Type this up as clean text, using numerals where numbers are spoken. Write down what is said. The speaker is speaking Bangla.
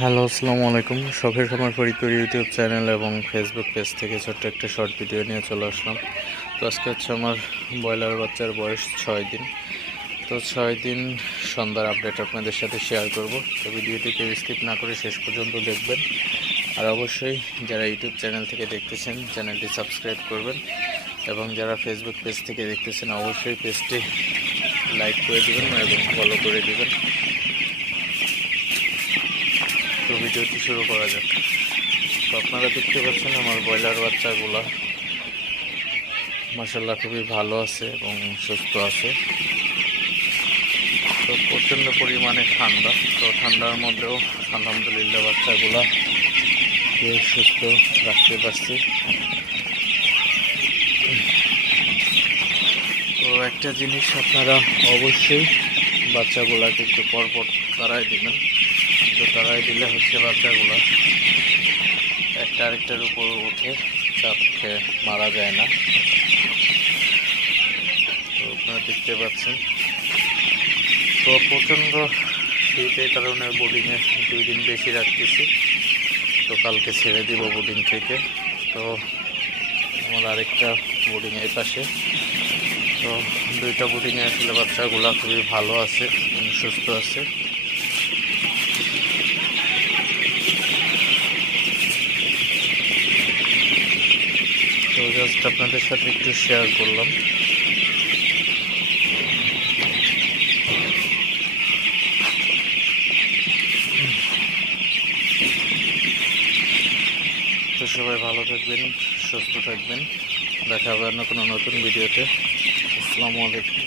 হ্যালো, আসসালামু আলাইকুম। শখের খামার ফরিদপুর ইউটিউব চ্যানেল এবং ফেসবুক পেজ থেকে ছোট্ট একটা শর্ট ভিডিও নিয়ে চলে আসলাম। তো আজকে হচ্ছে আমার ব্রয়লার বাচ্চার বয়স 6 দিন। তো 6 দিন সন্ধ্যার আপডেট আপনাদের সাথে শেয়ার করব। তো ভিডিওটিকে স্কিপ না করে শেষ পর্যন্ত দেখবেন। আর অবশ্যই যারা ইউটিউব চ্যানেল থেকে দেখতেছেন চ্যানেলটি সাবস্ক্রাইব করবেন, এবং যারা ফেসবুক পেজ থেকে দেখতেছেন অবশ্যই পেজটি লাইক করে দেবেন এবং ফলো করে দেবেন। তো ভিডিওটি শুরু করা যাক। তো আপনারা দেখতে পাচ্ছেন আমার ব্রয়লার বাচ্চাগুলো মাশাআল্লাহ খুবই ভালো আছে এবং সুস্থ আছে। তো প্রচণ্ড পরিমাণে ঠান্ডা, তো ঠান্ডার মধ্যেও আলহামদুলিল্লাহ বাচ্চাগুলো সুস্থ রাখতে পারছি। তো একটা জিনিস আপনারা অবশ্যই বাচ্চাগুলাকে একটু পরপর তাড়াই দিবেন। তো তাড়াই দিলে হচ্ছে বাচ্চাগুলা একটা আরেকটার উপর উঠে চাপ খেয়ে মারা যায় না। তো আপনারা দেখতে পাচ্ছেন তো প্রচণ্ড শীতের কারণে বোর্ডিংয়ে 2 দিন বেশি রাখতেছি। তো কালকে ছেড়ে দিব বোর্ডিং থেকে। তো আমার আরেকটা বোর্ডিং এই পাশে। তো 2টা বোর্ডিংয়ে আসলে বাচ্চাগুলো খুবই ভালো আছে, সুস্থ আছে। তো জাস্ট আপনাদের সাথে একটু শেয়ার করলাম। তো সবাই ভালো থাকবেন, সুস্থ থাকবেন। দেখা হবে অন্য কোনো নতুন ভিডিওতে। আসসালামু আলাইকুম।